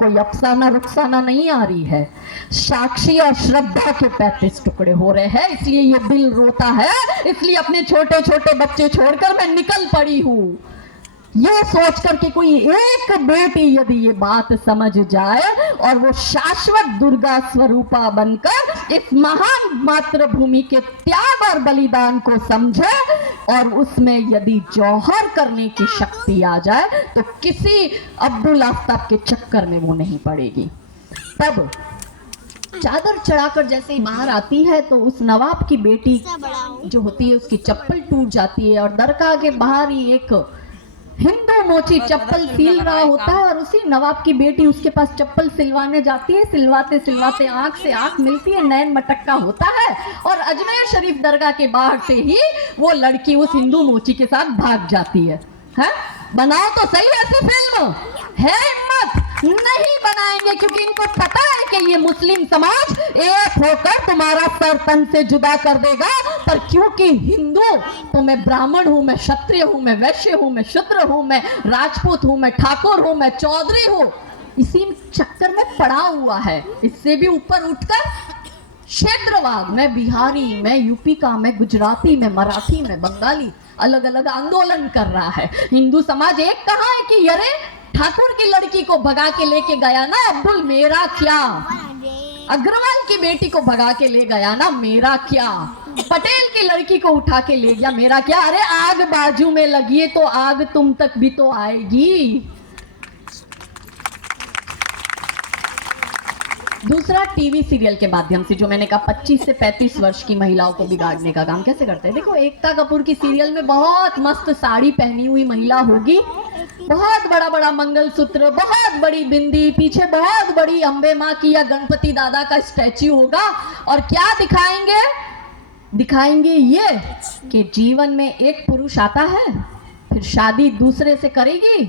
कोई अफसाना रुखसाना नहीं आ रही है। साक्षी और श्रद्धा के 35 टुकड़े हो रहे हैं, इसलिए ये दिल रोता है, इसलिए अपने छोटे छोटे बच्चे छोड़कर मैं निकल पड़ी हूं। ये सोचकर कि कोई एक बेटी यदि ये बात समझ जाए और वो शाश्वत दुर्गा स्वरूपा बनकर इस महान मातृभूमि के त्याग और बलिदान को समझे और उसमें यदि जौहर करने की शक्ति आ जाए तो किसी अब्दुल आफ्ताब के चक्कर में वो नहीं पड़ेगी। तब चादर चढ़ाकर जैसे ही बाहर आती है तो उस नवाब की बेटी जो होती है उसकी चप्पल टूट जाती है और दरगाह के बाहर ही एक हिंदू मोची चप्पल सिल रहा होता है और उसी नवाब की बेटी उसके पास चप्पल सिलवाने जाती है। सिलवाते सिलवाते आंख से आंख मिलती है, नैन मटक्का होता है और अजमेर शरीफ दरगाह के बाहर से ही वो लड़की उस हिंदू मोची के साथ भाग जाती है। बनाओ तो सही ऐसी फिल्म है, हिम्मत नहीं बनाएंगे क्योंकि इनको पता है कि ये मुस्लिम समाज एक होकर तुम्हारा सर तन से जुदा कर देगा। पर क्योंकि हिंदू तो मैं ब्राह्मण हूं, मैं क्षत्रिय हूं, मैं वैश्य हूं, मैं शूद्र हूं, मैं राजपूत हूं, मैं ठाकुर हूं, मैं चौधरी हूं, इसी चक्कर में पड़ा हुआ है। इससे भी ऊपर उठकर क्षेत्रवाद, मैं बिहारी, मैं यूपी का, मैं गुजराती, मैं मराठी, मैं बंगाली, अलग अलग आंदोलन कर रहा है। हिंदू समाज एक कहाँ है कि अरे ठाकुर की लड़की को भगा के लेके गया ना अब्दुल, मेरा क्या, अग्रवाल की बेटी को भगा के ले गया ना, मेरा क्या, पटेल की लड़की को उठा के ले गया, मेरा क्या। अरे आग बाजू में लगी है तो आग तुम तक भी तो आएगी। दूसरा, टीवी सीरियल के माध्यम से जो मैंने कहा 25 से 35 वर्ष की महिलाओं को बिगाड़ने का काम कैसे करते हैं। देखो, एकता कपूर की सीरियल में बहुत मस्त साड़ी पहनी हुई महिला होगी, बहुत बड़ा बड़ा मंगलसूत्र, बहुत बड़ी बिंदी, पीछे बहुत बड़ी अंबे माँ की या गणपति दादा का स्टैच्यू होगा और क्या दिखाएंगे, दिखाएंगे ये कि जीवन में एक पुरुष आता है, फिर शादी दूसरे से करेगी,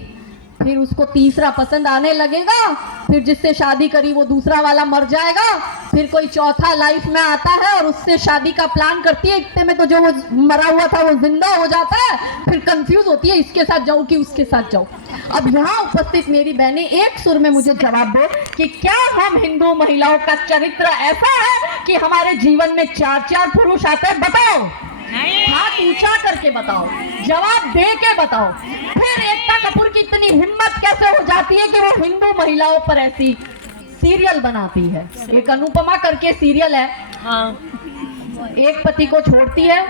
फिर उसको तीसरा पसंद आने लगेगा, फिर जिससे शादी करी वो दूसरा वाला मर जाएगा, फिर कोई चौथा लाइफ में आता है और उससे शादी का प्लान करती है, इतने में तो जो वो मरा हुआ था वो जिंदा हो जाता है, फिर कंफ्यूज होती है इसके साथ जाऊं कि उसके साथ जाऊं। अब यहाँ उपस्थित मेरी बहनें एक सुर में मुझे जवाब दो कि क्या हम हिंदू महिलाओं का चरित्र ऐसा है कि हमारे जीवन में 4-4 पुरुष आते हैं? बताओ, हाथ ऊंचा करके बताओ, जवाब दे के बताओ। फिर एकता कपूर की इतनी हिम्मत कैसे हो जाती है कि वो हिंदू महिलाओं पर ऐसी सीरियल बनाती है। एक अनुपमा करके सीरियल है, एक पति को छोड़ती है,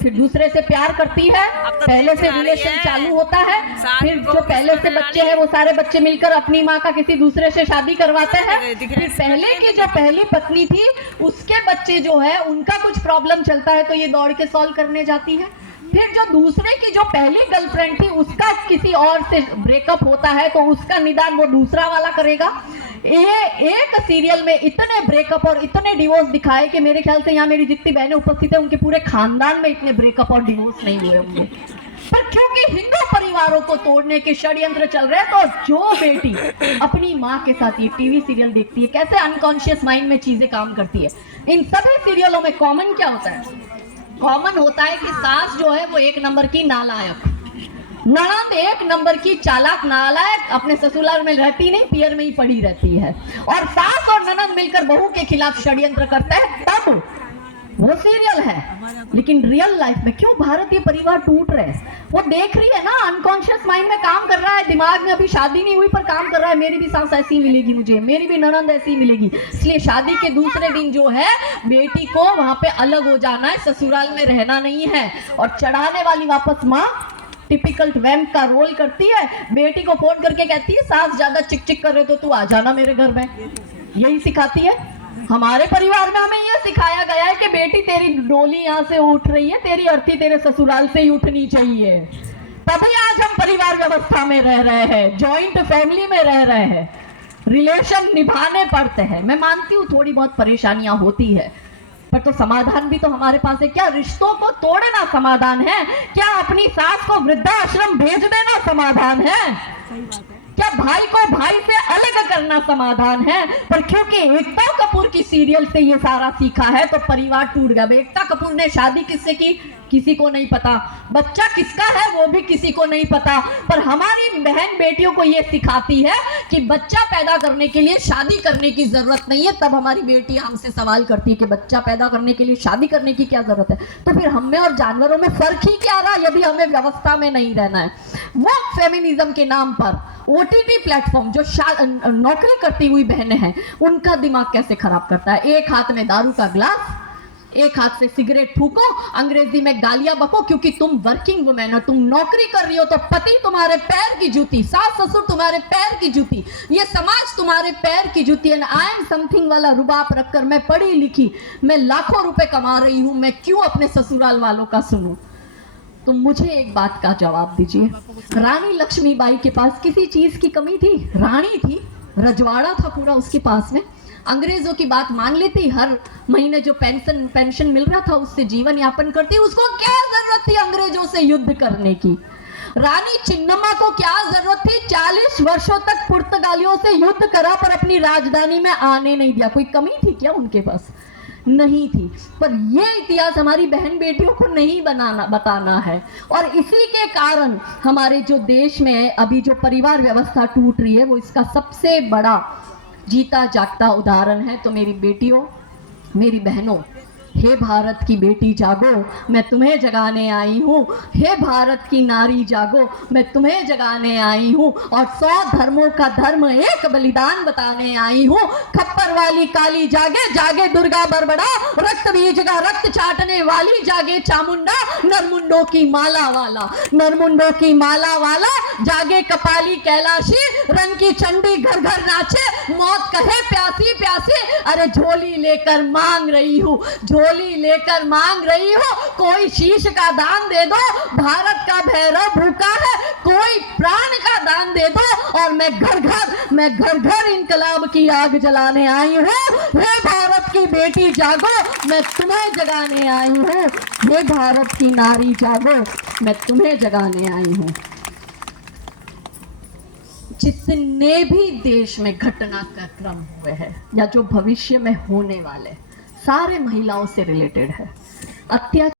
फिर दूसरे से प्यार करती है, पहले से रिलेशन चालू होता है, फिर जो पहले से बच्चे हैं वो सारे बच्चे मिलकर अपनी माँ का किसी दूसरे से शादी करवाते हैं, फिर पहले की जो पहली पत्नी थी उसके बच्चे जो है उनका कुछ प्रॉब्लम चलता है तो ये दौड़ के सॉल्व करने जाती है, फिर जो दूसरे की जो पहली गर्लफ्रेंड थी उसका किसी और से ब्रेकअप होता है तो उसका निदान वो दूसरा वाला करेगा। ये एक सीरियल में इतने ब्रेकअप और इतने डिवोर्स दिखाए कि मेरे ख्याल से यहाँ मेरी जितनी बहनें उपस्थित है उनके पूरे खानदान में इतने ब्रेकअप और डिवोर्स नहीं हुए होंगे। पर क्योंकि हिंदू परिवारों को तोड़ने के षड्यंत्र चल रहे हैं तो जो बेटी अपनी माँ के साथ ये टीवी सीरियल देखती है, कैसे अनकॉन्शियस माइंड में चीजें काम करती है। इन सभी सीरियलों में कॉमन क्या होता है? कॉमन होता है कि सास जो है वो एक नंबर की नालायक, ननद एक नंबर की चालाक नालायक, अपने ससुराल में रहती नहीं, पियर में ही पड़ी रहती है, और सास और ननद मिलकर बहू के खिलाफ षड्यंत्र करते हैं, तब वो सीरियल है। लेकिन रियल लाइफ में क्यों भारतीय परिवार टूट रहे हैं? वो देख रही है ना, अनकॉन्शियस माइंड में काम कर रहा है, दिमाग में अभी शादी नहीं हुई पर काम कर रहा है, मेरी भी सास ऐसी मिलेगी मुझे, मेरी भी ननद ऐसी मिलेगी, इसलिए शादी के दूसरे दिन जो है बेटी को वहां पे अलग हो जाना है, ससुराल में रहना नहीं है। और चढ़ाने वाली वापस माँ टिपिकल वैम्प का रोल करती है, बेटी को फोन करके कहती है सास ज्यादा चिक चिक कर रहे तो तू आ जाना मेरे घर में, यही सिखाती है। हमारे परिवार में हमें यह सिखाया गया है कि बेटी तेरी डोली यहाँ से उठ रही है, तेरी अर्थी तेरे ससुराल से ही उठनी चाहिए। तभी आज हम परिवार व्यवस्था में रह रहे हैं, जॉइंट फैमिली में रह रहे हैं, रिलेशन निभाने पड़ते हैं। मैं मानती हूँ थोड़ी बहुत परेशानियां होती है, पर तो समाधान भी तो हमारे पास है। क्या रिश्तों को तोड़ना समाधान है? क्या अपनी सास को वृद्धाश्रम भेज देना समाधान है? क्या भाई को भाई से अलग करना समाधान है? पर क्योंकि एकता कपूर की सीरियल से ये सारा सीखा है तो परिवार टूट गया। एकता कपूर ने शादी किससे की? किसी को नहीं पता, बच्चा किसका है वो भी किसी को नहीं पता, पर हमारी बहन बेटियों को ये सिखाती है कि बच्चा पैदा करने के लिए शादी करने की जरूरत नहीं है। तब हमारी बेटी हमसे सवाल करती है कि बच्चा पैदा करने के लिए शादी करने की क्या जरूरत है, तो फिर हम में और जानवरों में फर्क ही क्या रहा यदि हमें व्यवस्था में नहीं रहना है। वो फेमिनिज्म के नाम पर ओटीटी प्लेटफॉर्म जो नौकरी करती हुई बहनें हैं उनका दिमाग कैसे खराब करता है। एक हाथ में दारू का ग्लास, एक हाथ से सिगरेट फूको, अंग्रेजी में गालियां बको क्योंकि तुम वर्किंग वुमेन हो, तुम नौकरी कर रही हो, तो पति तुम्हारे पैर की जूती, सास ससुर तुम्हारे पैर की जूती, ये समाज तुम्हारे पैर की जूती है। आई एम समथिंग वाला रुबाब रखकर मैं पढ़ी लिखी, मैं लाखों रुपए कमा रही हूं, मैं क्यों अपने ससुराल वालों का सुनूं। तो मुझे एक बात का जवाब दीजिए, रानी लक्ष्मीबाई के पास किसी चीज की कमी थी? रानी थी, रजवाड़ा था पूरा उसके पास में, अंग्रेजों की बात मान लेती, हर महीने जो पेंशन मिल रहा था उससे जीवन यापन करती। उसको क्या जरूरत थी अंग्रेजों से युद्ध करने की? रानी चिन्नम्मा को क्या जरूरत थी? 40 वर्षों तक पुर्तगालियों से युद्ध करा पर अपनी राजधानी में आने नहीं दिया। कोई कमी थी क्या उनके पास? नहीं थी। पर ये इतिहास हमारी बहन बेटियों को नहीं बताना है, और इसी के कारण हमारे जो देश में अभी जो परिवार व्यवस्था टूट रही है वो इसका सबसे बड़ा जीता जागता उदाहरण है। तो मेरी बेटियों, मेरी बहनों, हे भारत की बेटी जागो, मैं तुम्हें जगाने आई हूँ। हे भारत की नारी जागो, मैं तुम्हें जगाने आई हूँ। और 100 धर्मों का धर्म एक बलिदान बताने आई हूँ। खप्पर वाली काली जागे, जागे दुर्गा बरबड़ा, रक्त बीज का रक्त चाटने वाली जागे चामुंडा, नरमुंडों की माला वाला, नरमुंडों की माला वाला, जागे कपाली कैलाशी, रंग की चंडी घर घर नाचे, मौत कहे प्यासी प्यासी, अरे झोली लेकर मांग रही हूँ, झोली लेकर मांग रही हो, कोई शीश का दान दे दो, भारत का भैरव भूखा है, कोई प्राण का दान दे दो, और मैं घर घर इनकलाब की आग जलाने आई हूँ। हे भारत की बेटी जागो, मैं तुम्हें जगाने आई हूँ। हे भारत की नारी जागो, मैं तुम्हें जगाने आई हूँ। जितने भी देश में घटनाक्रम हुए हैं या जो भविष्य में होने वाले, सारे महिलाओं से रिलेटेड है। अत्याचार